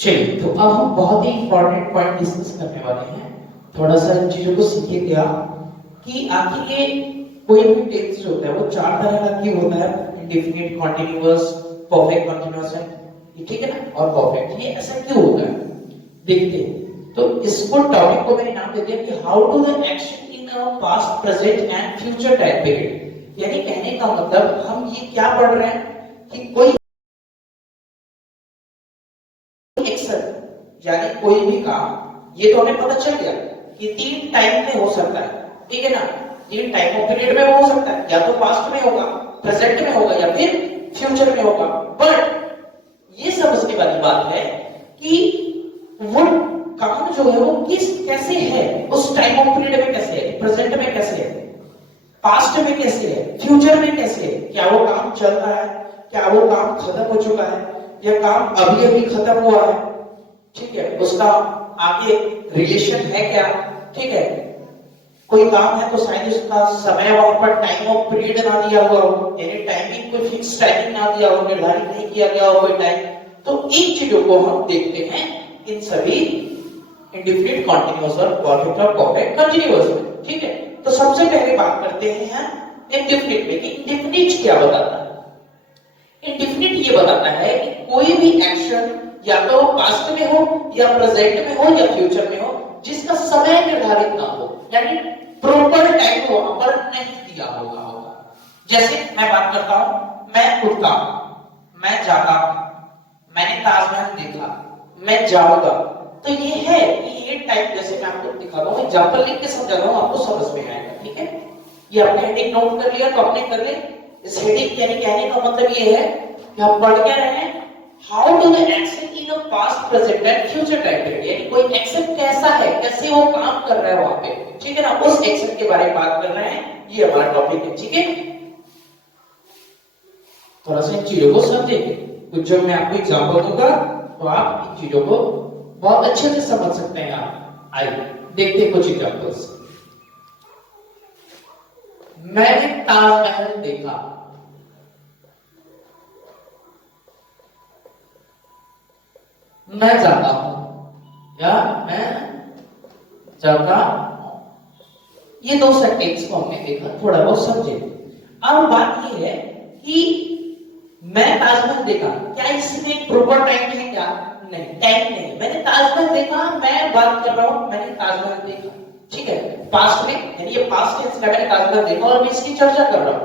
चलिए, तो अब हम बहुत ही इंपॉर्टेंट पॉइंट डिस्कस करने वाले हैं। थोड़ा सा इन चीजों को सीखिए क्या कि आखिर ये कोई भी टेंस जो होता है वो चार तरह का क्यों होता है। इंडेफिनिट, कॉन्टिन्यूअस, परफेक्ट कंटीन्यूअस है, ये ठीक है ना, और परफेक्ट। ये ऐसा क्यों होता है देखते हैं। तो इसको टॉपिक को मैंने नाम दे दिया कि how to the action in a past, present and future time period. यानी कहने का मतलब हम ये क्या पढ़ रहे हैं कि कोई एक्शन यानी कोई भी काम, ये तो हमें पता चल गया कि तीन टाइम में हो सकता है, ठीक है ना। तीन टाइम ऑफ पीरियड में हो सकता है, या तो पास्ट में होगा, प्रेजेंट में होगा, या फिर फ्यूचर में होगा। बट ये समझने वाली बात है कि वो काम जो है वो किस कैसे है, उस टाइम ऑफ पीरियड में कैसे है, प्रेजेंट में कैसे है, पास्ट में कैसे है, फ्यूचर में कैसे है। क्या वो काम चल रहा है, क्या वो काम खत्म हो चुका है, या काम अभी अभी खत्म हुआ है, ठीक है, उसका आगे रिलेशन है क्या, ठीक है। कोई काम है तो शायद उसका समय वहां पर टाइम ऑफ पीरियड ना दिया हुआ हो, यानी टाइमिंग कोई फिक्स टाइमिंग ना दिया हो, निर्धारित नहीं किया गया हो कोई टाइम। तो इन चीजों को हम देखते हैं इन सभी इंडेफिनिट, कॉन्टिन्यूअस और परफेक्ट और परफेक्ट कंटीन्यूअस में, ठीक है। तो सबसे पहले बात करते हैं इंडेफिनिट में कि इंडेफिनिट क्या बताता है। इंडेफिनिट ये बताता है कि कोई भी एक्शन या तो पास्ट में हो, या प्रेजेंट में हो, या फ्यूचर में हो, जिसका समय निर्धारित ना हो, यानी प्रॉपर टाइम वहां पर नहीं दिया होगा। जैसे मैं बात करता हूं, मैं उठता हूं, मैं जागा हूं, मैंने ताजमहल देखा, मैं जाऊंगा। तो ये है कि ये टाइप, जैसे मैं आपको दिखा रहा हूं, एग्जांपल लिख के समझा रहा हूं, आपको समझ में आएगा, ठीक है। ये आपने हेडिंग नोट कर लिया तो आपने कर ले। इस हेडिंग यानी कहने का मतलब ये है कि हम पढ़ क्या रहे हैं, how do the action in a past, present and future time period, यानी कोई एक्शन कैसा है, कैसे वो काम कर रहा है वहां पे, ठीक है ना, उस एक्शन के बारे में बात कर रहे हैं। ये हमारा टॉपिक है, ठीक है। थोड़ा सा इन चीजों को समझेंगे, कुछ जब मैं आपको एग्जांपल दूंगा तो आप इन चीजों को बहुत अच्छे से समझ सकते हैं। आप आइए देखते हैं कुछ एग्जांपल्स। मैंने ताजमहल देखा, मैं जाता हूं, या मैं जाता हूं। ये दो सेंटेंस को हमने देखा, थोड़ा बहुत समझे। अब बात ये है कि मैं ताजमहल देखा, क्या इसमें प्रॉपर टाइम है क्या? नहीं, टाइम नहीं। मैंने ताजमहल देखा, मैं बात कर रहा हूं मैंने ताजमहल देखा, ठीक है, पास्ट में, यानी ये पास्ट टेंस है, मैंने ताजमहल देखा और मैं इसकी चर्चा कर रहा हूं।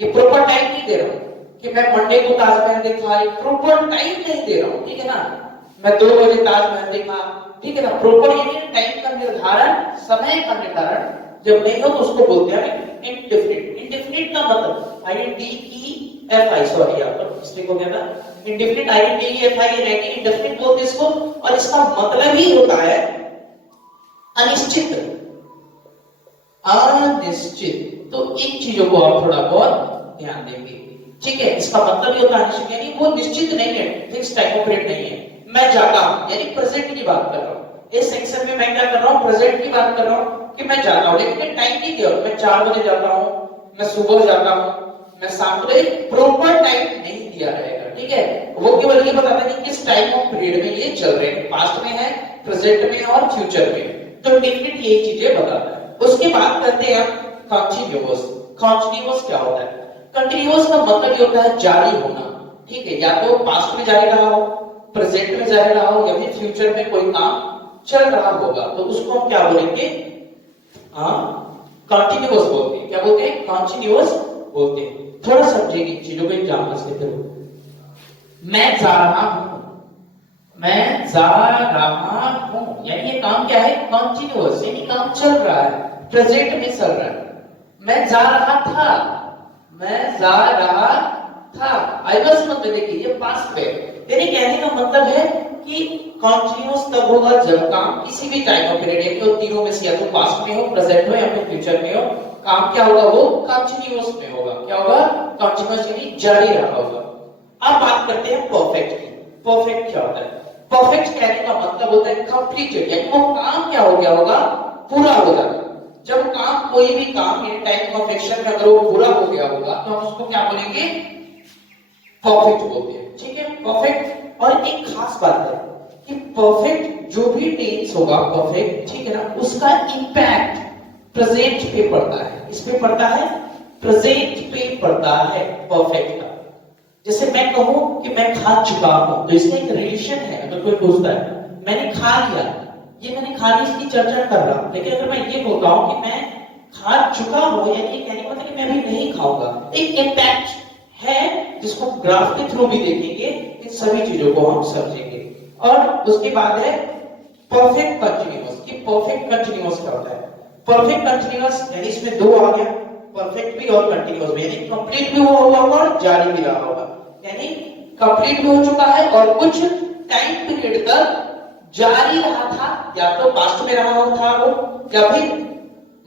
ये प्रॉपर टाइम नहीं दे रहा हूं कि मैं मंडे को ताजमहल देखा, ये प्रॉपर टाइम नहीं दे रहा हूं, ठीक है ना। मैं 2 बजे ताजमहल देखा, ठीक है ना। प्रॉपर यानी टाइम का निर्धारण, समय का निर्धारण जब नहीं हो तो उसको बोलते हैं इंडेफिनिट। इंडेफिनिट का मतलब INDEFI, सॉरी यहाँ पर मिस्टेक हो गया था, इंडेफिनिट INDEFI रहेगी, इंडेफिनिट बोलते इसको। और इसका मतलब ही होता है अनिश्चित, अनिश्चित। तो इन चीजों को आप थोड़ा बहुत ध्यान देंगे, ठीक है। इसका मतलब ये होता है अनिश्चित, यानी वो निश्चित नहीं है, फिक्स टाइम ऑफ पीरियड नहीं है। मैं जाता हूं यानी प्रेजेंट की बात कर रहा हूं। इस सेक्शन में मैं क्या कर रहा हूं, प्रेजेंट की बात कर रहा हूं कि मैं जाता हूं, लेकिन मैं टाइम नहीं दिया। मैं 4 बजे जाता हूं, मैं सुबह जाता हूं, मैं शाम को, प्रॉपर टाइम नहीं दिया रहेगा, ठीक है। वो केवल ये बताता है कि किस टाइम ऑफ पीरियड में ये चल रहे हैं, पास्ट में है, प्रेजेंट में और फ्यूचर में। तो डेफिनेटली यही चीजें बताता है। उसके बाद करते हैं कंटीन्यूअस। कंटीन्यूअस क्या होता है? कंटीन्यूअस का मतलब ये होता है जारी होना, ठीक है, या तो पास्ट में जारी रहा हो, प्रेजेंट में जारी रहा हो, या फिर फ्यूचर में कोई काम चल रहा होगा, तो उसको हम क्या बोलेंगे, कंटीन्यूअस बोलते हैं। क्या बोलते हैं? कंटीन्यूअस बोलते हैं। थोड़ा समझेंगे चीजों को एग्जांपल्स के थ्रू। मैं जा रहा हूं, मैं जा रहा हूं, यानी ये काम क्या है, कंटीन्यूअस, यानी काम चल रहा है, प्रेजेंट में चल रहा है। मैं जा रहा था, मैं जा रहा था, आई वाज, मतलब देखिए ये पास्ट पे, यानी कहने का मतलब है कि कंटीन्यूअस तब होगा जब काम किसी भी टाइम ऑफ पीरियड, यानी वो तीनों में से या तो पास्ट में हो, प्रेजेंट में, या फिर फ्यूचर में हो, काम क्या होगा, वो कंटीन्यूअस में होगा। क्या होगा? कंटीन्यूअस, यानी जारी रहा होगा। अब बात करते हैं परफेक्ट की। परफेक्ट क्या होता है? परफेक्ट कहने का मतलब होता है कंप्लीटेड, यानी वो काम क्या हो गया होगा, पूरा हो जाएगा। जब काम, कोई भी काम इन टाइम ऑफ एक्शन में अगर वो पूरा हो गया होगा तो हम उसको क्या बोलेंगे, परफेक्ट बोलते हैं, ठीक है, परफेक्ट। और एक खास बात है परफेक्ट जो भी टेंस होगा परफेक्ट, ठीक है ना, उसका इंपैक्ट प्रेजेंट पे पड़ता है। इस पे पड़ता है, प्रेजेंट पे पड़ता है परफेक्ट का। जैसे मैं कहूं कि मैं खा चुका हूं, तो इसका एक रिलेशन है। अगर कोई पूछता है मैंने खा लिया, ये मैंने खा लिया इसकी चर्चा कर रहा। लेकिन अगर मैं ये बोलता हूं कि मैं खा चुका हूं, यानी कहने का मतलब कि मैं अभी नहीं खाऊंगा, एक इंपैक्ट है जिसको ग्राफ के थ्रू भी देखेंगे, इन सभी चीजों को हम समझेंगे। और उसके बाद है परफेक्ट कंटीन्यूअस। कि परफेक्ट कंटीन्यूअस क्या होता है? परफेक्ट कंटीन्यूअस यानी इसमें दो आ गया, परफेक्ट भी और कंटीन्यूअस भी, यानी कंप्लीट भी हुआ होगा और जारी भी रहा होगा। यानी कंप्लीट भी हो चुका है और कुछ टाइम पीरियड तक जारी रहा था, या तो पास्ट में रहा था वो, या फिर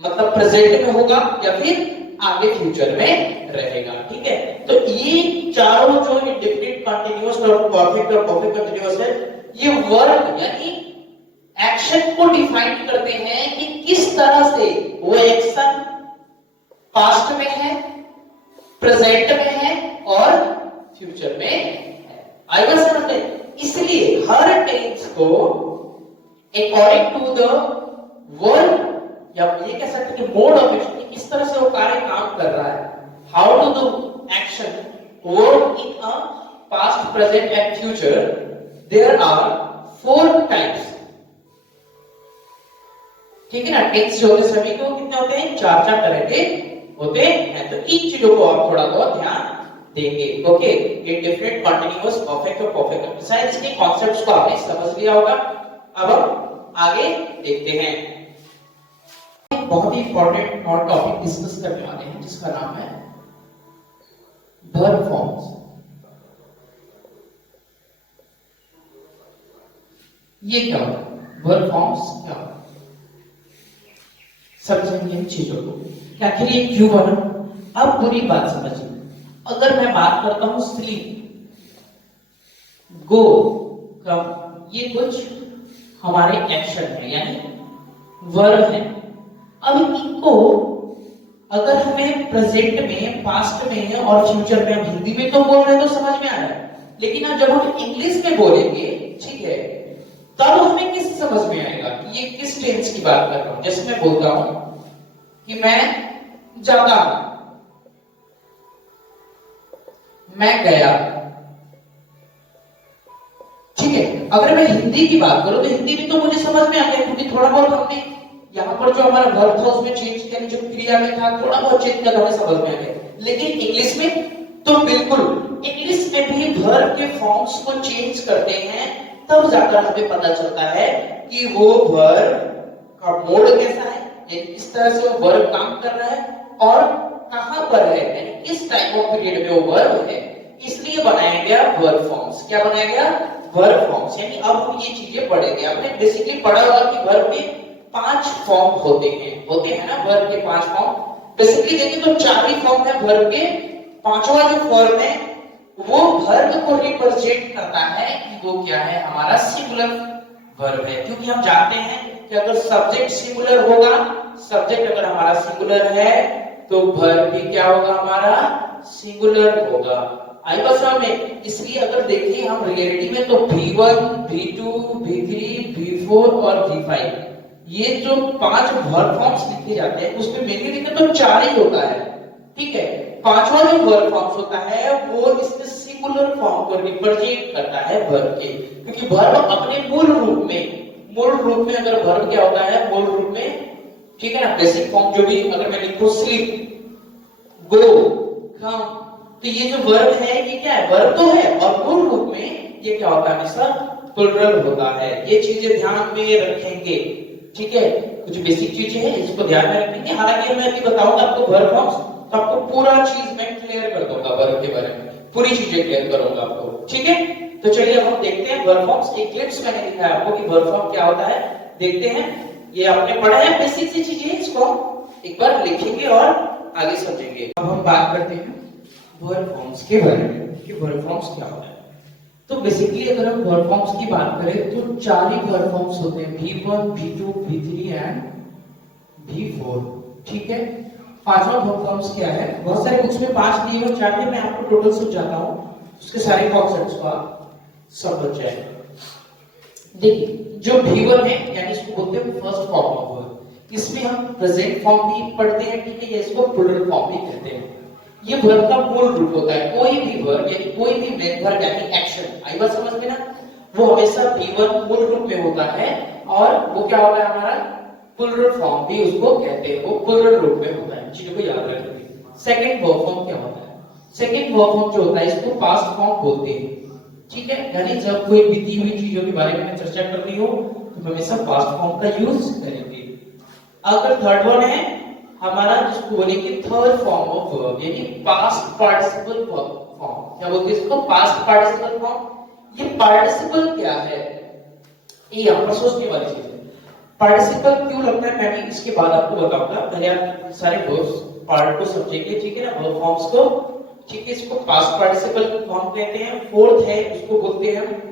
मतलब प्रेजेंट में होगा, या फिर आगे फ्यूचर में रहेगा। ठीक है, तो ये चारों जो इंडेफिनिट कंटीन्यूअस और परफेक्ट कंटीन्यूअस है, ये वर्ब यानी एक्शन को डिफाइन करते हैं कि किस तरह से वो एक्शन पास्ट में है, प्रेजेंट में है और फ्यूचर में है। आई वाज समझते, इसलिए हर टेंस को अकॉर्डिंग टू द वर्ब, या ये कह सकते हैं कि मोड ऑफ एक्शन, किस तरह से वो कार्य काम कर रहा है, how to do action work in a past, present and future, there are 4 types. ठीक है ना, टेंस जो होते सभी को कितने होते हैं? 4 तरह के होते हैं। तो इन चीजों को आप थोड़ा बहुत ध्यान देंगे। ओके, ये डिफरेंट कंटीन्यूअस, परफेक्ट और परफेक्ट, शायद इसके कॉन्सेप्ट्स को आपने समझ लिया होगा। अब हम आगे देखते हैं, बहुत ही इंपॉर्टेंट और टॉपिक डिस्कस करने वाले हैं जिसका नाम है वर्ब फॉर्म्स। ये क्या होता है? वर्ब फॉर्म्स क्या होता है, समझेंगे इन चीजों को कि आखिर ये क्यों बना। अब पूरी बात समझिए। अगर मैं बात करता हूं स्लीप, गो, कम, ये कुछ हमारे एक्शन है यानी वर्ब है। अब इनको अगर हमें प्रेजेंट में, पास्ट में और फ्यूचर में, हम हिंदी में तो बोल रहे हैं तो समझ में आ रहा है, लेकिन अब जब हम इंग्लिश में बोलेंगे, ठीक है, तब हमें किस समझ में आएगा कि ये किस टेंस की बात कर रहा हूं। जैसे मैं बोलता हूं कि मैं जाता हूं, मैं गया, ठीक है। अगर मैं हिंदी की बात करूं तो हिंदी में तो मुझे समझ में आ गया, क्योंकि थोड़ा बहुत हमने यहां पर जो हमारा वर्ब था उसमें चेंज किया, जो क्रिया में था थोड़ा बहुत चेंज किया, हमें समझ में आ गया। लेकिन इंग्लिश में तो बिल्कुल, इंग्लिश में भी वर्ब के फॉर्म्स को चेंज करते हैं, तब जाकर हमें पता चलता है कि वो वर्ब का मोड कैसा है, यानी किस तरह से वो वर्ब काम कर रहा है और कहां पर है, यानी किस टाइम ऑफ पीरियड में वो वर्ब है। इसलिए बनाया गया वर्ब फॉर्म्स। क्या बनाया गया? Verb forms. यानी अब हम ये चीजें पढ़ेंगे। आपने बेसिकली पढ़ा होगा कि वर्ब में 5 फॉर्म होते हैं ना, वर्ब के 5 फॉर्म। बेसिकली देखें तो 4 ही फॉर्म है वर्ब के। पांचवा जो फॉर्म है वो वर्ब को रिप्रेजेंट करता है कि वो क्या है, हमारा सिंगुलर वर्ब है। क्योंकि हम जानते हैं कि अगर सब्जेक्ट सिंगुलर होगा, सब्जेक्ट अगर हमारा सिंगुलर है तो वर्ब भी क्या होगा, हमारा सिंगुलर होगा। आई बात समझ में? इसलिए अगर देखें हम रियलिटी में तो V1, V2, V3, V4 और V5, ये जो 5 वर्ब फॉर्म्स लिखे जाते हैं उसमें मेनली देखें तो 4 ही होता है। ठीक है, पांचवा जो वर्ब फॉर्म्स होता है वो इसके सिंगुलर फॉर्म को रिप्रेजेंट करता है वर्ब के। क्योंकि वर्ब अपने मूल रूप में अगर वर्ब क्या होता है मूल रूप में, ठीक है ना, बेसिक फॉर्म जो भी, अगर मैं लिखूं स्लीप, गो, कम, तो ये जो वर्ब है ये क्या है, वर्ब तो है और मूल रूप में ये क्या होता है, हमेशा प्लूरल होता है। ये चीजें ध्यान में रखेंगे। ठीक है, कुछ बेसिक चीजें हैं इसको ध्यान में रखेंगे। हालांकि मैं अभी बताऊंगा आपको वर्ब फॉर्म्स, तो आपको पूरा चीज मैं क्लियर कर दूंगा, वर्ब के बारे में पूरी चीजें क्लियर करूंगा आपको। ठीक है, तो चलिए अब हम देखते हैं वर्ब फॉर्म्स। एक क्लिप्स मैंने लिखा है आपको कि वर्ब फॉर्म क्या होता है, देखते हैं। ये आपने पढ़ा है बेसिक सी चीजें, इसको एक बार लिखेंगे और आगे समझेंगे। अब हम बात करते हैं वर्ब फॉर्म्स के बारे में कि वर्ब फॉर्म्स क्या होता है। तो बेसिकली अगर हम वर्ब फॉर्म्स की बात करें तो 4 ही वर्ब फॉर्म्स होते हैं, V1, V2, V3 and V4। ठीक है, पांचवा वर्ब फॉर्म्स क्या है, बहुत सारे बुक्स में 5 दिए हुए, 4 मैं आपको टोटल समझाता हूं, उसके सारे कॉन्सेप्ट्स को आप समझ जाए। देखिए जो V1 है यानी इसको बोलते हैं फर्स्ट फॉर्म ऑफ वर्ब, इसमें हम प्रेजेंट फॉर्म भी पढ़ते हैं, ठीक है, या इसको प्लूरल फॉर्म भी कहते हैं। ये वर्ब का मूल रूप होता है, कोई भी वर्ब यानी कोई भी मेन वर्ब यानी एक्शन, आई बात समझ में ना, वो हमेशा V1 मूल रूप में होता है और वो क्या होता है हमारा प्लूरल फॉर्म भी उसको कहते हैं, वो प्लूरल रूप में होता है, चीजों को याद रखिए। सेकंड वर्ब फॉर्म क्या होता है? सेकंड वर्ब फॉर्म जो होता है इसको पास्ट फॉर्म बोलते हैं, ठीक है, यानी जब कोई बीती हुई चीजों के बारे में चर्चा करनी हो तो हमेशा पास्ट फॉर्म का यूज करेंगे। अगर थर्ड वन है हमारा जिसको बोलेंगे थर्ड फॉर्म ऑफ वर्ब यानी पास्ट पार्टिसिपल फॉर्म, क्या बोलते हैं इसको? Past participle form. ये पार्टिसिपल क्या है, ये यहां पर सोचने वाली चीज है। पार्टिसिपल क्यों लगता है मैं भी इसके बाद आपको बताऊंगा, पहले आप सारे वर्ब्स पार्ट को समझेंगे, ठीक है ना, वर्ब फॉर्म्स को, ठीक है। इसको पास्ट पार्टिसिपल फॉर्म कहते हैं। फोर्थ है उसको बोलते हैं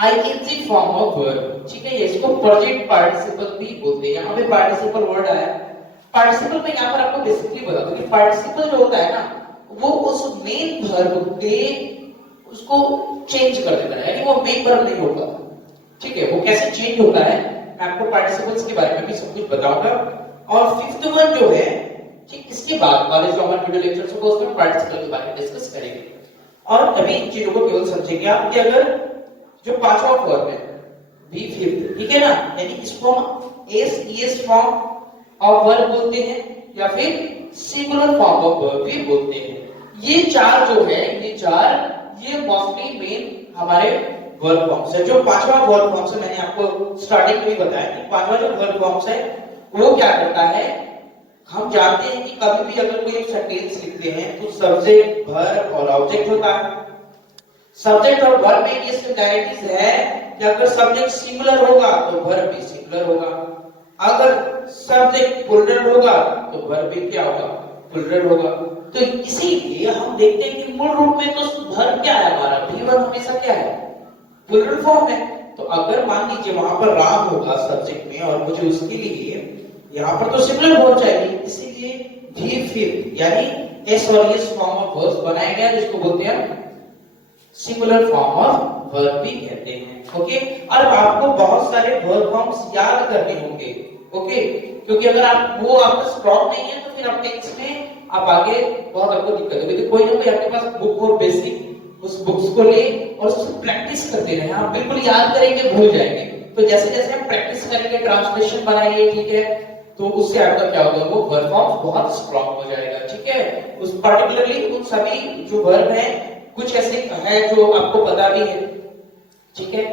आईएनजी फॉर्म ऑफ वर्ब, ठीक है, इसको प्रेजेंट पार्टिसिपल भी बोलते हैं। यहां पे पार्टिसिपल वर्ड आया, पार्टिसिपल में यहां पर आपको बेसिकली बता दूं कि पार्टिसिपल जो होता है ना वो उस मेन वर्ब के उसको चेंज कर देता है, यानी वो मेन वर्ब नहीं होता, ठीक है। वो कैसे चेंज होता है मैं आपको पार्टिसिपल्स के बारे में भी सब कुछ बताऊंगा। और फिफ्थ वन जो है, ठीक, इसके बाद वाले जो हमारे वीडियो लेक्चर्स होगा उसमें पार्टिसिपल के बारे में डिस्कस करेंगे। और अभी इन चीजों को केवल समझेंगे आप कि अगर जो पांचवा वर्ब है बी फिफ्थ, ठीक है ना, यानी इसको हम एस फॉर्म ऑफ वर्ब बोलते हैं या फिर सिंगुलर फॉर्म ऑफ वर्ब भी बोलते हैं। ये चार जो है ये मोस्टली मेन हमारे वर्ब फॉर्म्स है। जो पांचवा वर्ब फॉर्म्स है मैंने आपको स्टार्टिंग में भी बताया कि पांचवा जो वर्ब फॉर्म्स है वो क्या करता है, हम जानते हैं कि कभी भी अगर कोई सेंटेंस लिखते हैं तो सब्जेक्ट वर्ब और ऑब्जेक्ट होता है। सब्जेक्ट और वर्ब में ये सिमिलैरिटीज है कि अगर सब्जेक्ट सिंगुलर होगा तो वर्ब भी सिंगुलर होगा, अगर सब्जेक्ट प्लूरल होगा तो वर्ब भी क्या होगा, प्लूरल होगा। तो इसीलिए हम देखते हैं कि मूल रूप में तो वर्ब क्या है हमारा, V1 हमेशा क्या है, प्लूरल फॉर्म है। तो अगर मान लीजिए वहां पर राम होगा सब्जेक्ट में और मुझे उसके लिए यहाँ पर तो सिंगुलर वर्ब चाहिए, इसीलिए भी फिर यानी एस और एस फॉर्म ऑफ वर्ब्स बनाया गया जिसको बोलते हैं सिंगुलर फॉर्म ऑफ वर्ब भी कहते हैं। ओके, और आपको बहुत सारे वर्ब फॉर्म्स याद करने होंगे, ओके, क्योंकि अगर आप वो आपका स्ट्रॉन्ग नहीं है तो फिर आप टेंस में आप आगे बहुत आपको दिक्कत होगी। तो कोई ना कोई आपके पास बुक हो बेसिक, उस बुक्स को ले और उससे प्रैक्टिस करते रहे, आप बिल्कुल याद करेंगे भूल जाएंगे। तो जैसे जैसे हम प्रैक्टिस करेंगे, ट्रांसलेशन बनाएंगे, ठीक है, तो उससे आपका क्या होगा, वो वर्ब फॉर्म बहुत स्ट्रॉन्ग हो जाएगा, ठीक है। उस पर्टिकुलरली उन सभी जो वर्ब है कुछ ऐसे है जो आपको पता भी है, ठीक है,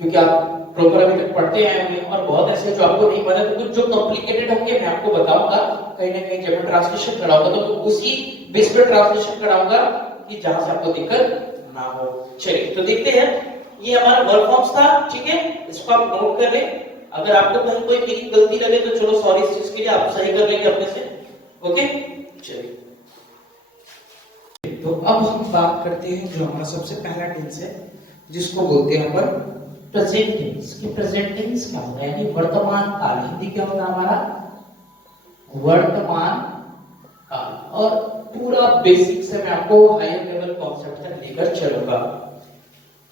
क्योंकि आप प्रॉपर अभी तक पढ़ते आए होंगे, और बहुत ऐसे जो आपको नहीं पता, तो कुछ जो कॉम्प्लिकेटेड होंगे मैं आपको बताऊंगा कहीं ना कहीं जब मैं ट्रांसलेशन कराऊंगा तो उसी बेस पर ट्रांसलेशन कराऊंगा कि जहां से आपको दिक्कत ना हो। चलिए तो देखते हैं, ये हमारा वर्ब फॉर्म्स था, ठीक है, इसको आप नोट कर लें। अगर आपको कहीं कोई मेरी गलती लगे तो चलो सॉरी इस चीज के लिए, आप सही कर लेंगे अपने से, ओके। चलिए तो अब हम बात करते हैं जो हमारा सबसे पहला टेंस है जिसको बोलते हैं अपन प्रेजेंट टेंस। कि प्रेजेंट टेंस क्या होता है, यानी वर्तमान काल। हिंदी क्या होता है हमारा, वर्तमान काल। और पूरा बेसिक से मैं आपको हायर लेवल कॉन्सेप्ट तक लेकर चलूंगा।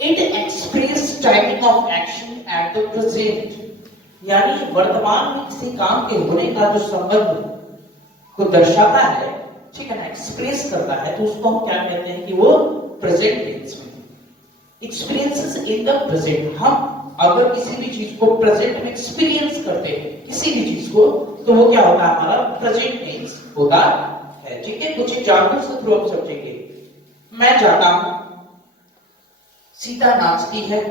It express timing of action at the present, यानी वर्तमान में किसी काम के होने का जो संबंध को दर्शाता है, ठीक है ना, एक्सप्रेस करता है, तो उसको हम क्या कहते हैं कि वो प्रेजेंट टेंस में एक्सपीरियंसेस इन द प्रेजेंट। हम अगर किसी भी चीज को प्रेजेंट में एक्सपीरियंस करते हैं किसी भी चीज को, तो वो क्या होता है हमारा प्रेजेंट टेंस होता है, ठीक है। कुछ एग्जांपल्स के थ्रू हम समझेंगे। मैं जाता हूं, सीता नाचती है,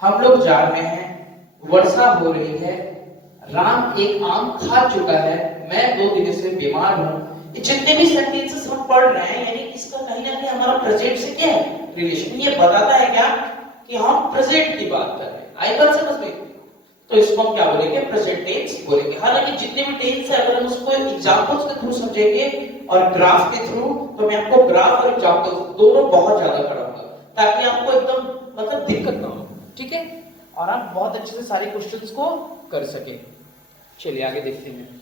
हम लोग जा रहे हैं, वर्षा हो रही है, राम एक आम खा चुका है, मैं 2 दिन से बीमार हूं। ये जितने भी सेंटेंसेस हम पढ़ रहे हैं, यानी इसका कहीं ना कहीं हमारा प्रेजेंट से क्या है रिलेशन, ये बताता है क्या कि हम प्रेजेंट की बात कर रहे हैं। आई बात समझ में? तो इसको हम क्या बोलेंगे, प्रेजेंट टेंस बोलेंगे। हालांकि जितने भी टेंस है अगर हम उसको एग्जांपल्स के थ्रू समझेंगे और ग्राफ के थ्रू, तो मैं आपको ग्राफ और एग्जांपल्स दोनों बहुत ज्यादा कराऊंगा ताकि आपको एकदम मतलब दिक्कत ना हो, ठीक है, और आप बहुत अच्छे से सारे क्वेश्चंस को कर सके। चलिए आगे देखते हैं।